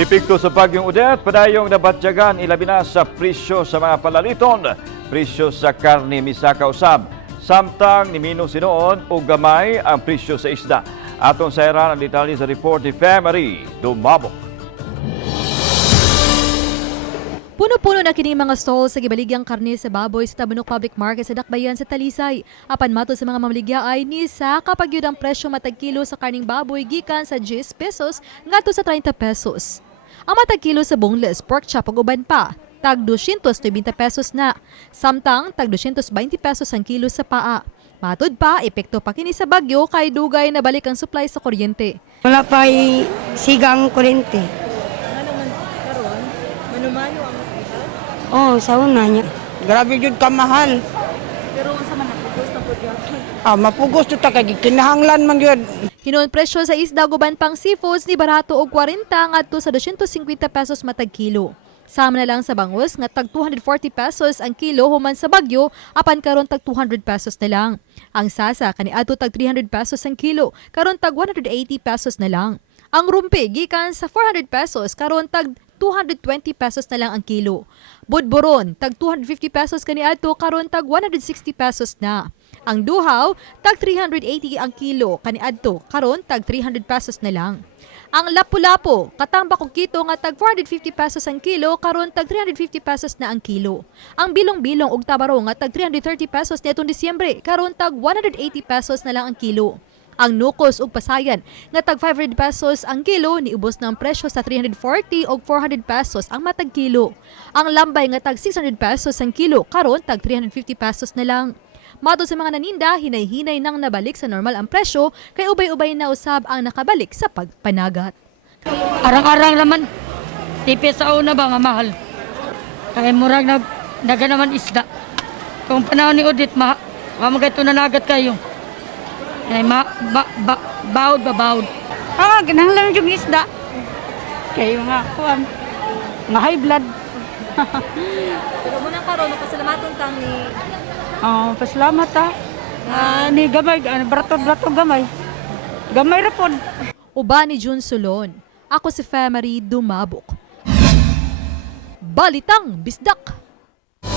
Epekto sa bagyong Odette, padayong nabatyagan ilabi na sa presyo sa mga palaliton, presyo sa karne misaka usab, samtang ni Mino sinoon o gamay ang presyo sa isda. Atong Sayran ang detalye sa report ni Family Dumabok. Puno-puno na kini mga stall sa gibaligyang karne sa baboy sa Tabunok Public Market sa Dakbayan sa Talisay. Apan mato sa mga mamaligya ay ni sa kapag yun ang presyo matag kilo sa karneng baboy gikan sa 10 pesos ngadto sa 30 pesos. Ang matag kilo sa boneless pork chop ug uban pa tag 220 pesos na. Samtang tag 220 pesos ang kilo sa paa. Matud pa, epekto pa kini sa bagyo kay dugay na balik ang supply sa kuryente. Wala pa sigang kurente. Ano man karon? Mano-mano ang Oh, sauna niya. Grabe jud ka mahal. pero sa man napugos na pud Mapugos to ta kay kinahanglan man gyud. Hinon presyo sa isda guban pang seafoods ni barato og 40 ngadto sa 250 pesos matag kilo. Sama na lang sa bangus nga tag 240 pesos ang kilo human sa bagyo apan karon tag 200 pesos na lang. Ang sasa kaniadto tag 300 pesos ang kilo karon tag 180 pesos na lang. Ang rumpi gikan sa 400 pesos karon tag 220 pesos na lang ang kilo. Budboron tag 250 pesos kaniadto karon tag 160 pesos na. Ang duhaw tag 380 ang kilo kaniadto karon tag 300 pesos na lang. Ang lapu-lapu katambak og kito nga tag 450 pesos ang kilo karon tag 350 pesos na ang kilo. Ang bilong-bilong og tabaro nga tag 330 pesos nitong Disyembre karon tag 180 pesos na lang ang kilo. Ang nukos ug pasayan nga tag 500 pesos ang kilo niubos ng presyo sa 340 og 400 pesos ang matag kilo. Ang lambay nga tag 600 pesos ang kilo karon tag 350 pesos na lang. Mato sa mga naninda, hinay-hinay nang nabalik sa normal ang presyo kay ubay-ubay na usab ang nakabalik sa pagpanagat. Arang-arang naman. Tipis sa una ba nga mahal. Kaya murag naga naman isda. Kung panahon ni Odette, mamagay ito nanagat kayo. Ay, bawd. Kinahanglan yung isda. Kayo nga, kuwan. Nga high blood. Pero munang karon pasalamatan tang ni Pasalamat ni gamay, brato gamay. Gamay ra pod. uba ni Jun Solon. Ako si Family Dumabok. Balitang Bisdak.